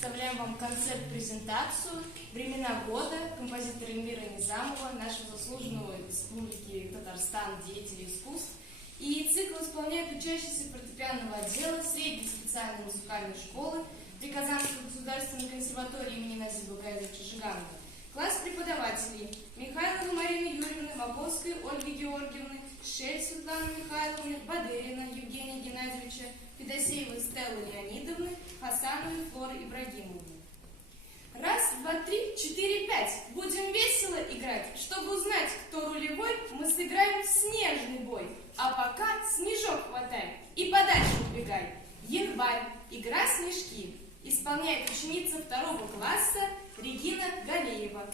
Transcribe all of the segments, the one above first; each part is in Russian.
представляем вам концерт-презентацию «Времена года» композитора Эльмира Низамова, нашего заслуженного республики Татарстан деятеля искусств. И цикл исполняют учащиеся фортепианного отдела средней специальной музыкальной школы при Казанской государственной консерватории имени Назиба Гаязовича Жиганова. Класс преподавателей: Михайлова Марина Юрьевна, Маковской Ольги Георгиевны, Шель Светланы Михайловны, Бадырина Евгения Геннадьевича, Федосеевой Стеллы Леонидовны, Хасановой Флоры Ибрагимовны. Раз, два, три, четыре, пять. Будем весело играть. Чтобы узнать, кто рулевой, мы сыграем в снежный бой. А пока снежок хватай и подальше убегай. Январь. Игра «Снежки». Исполняет ученица 2 класса Регина Галеева.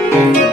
Thank you.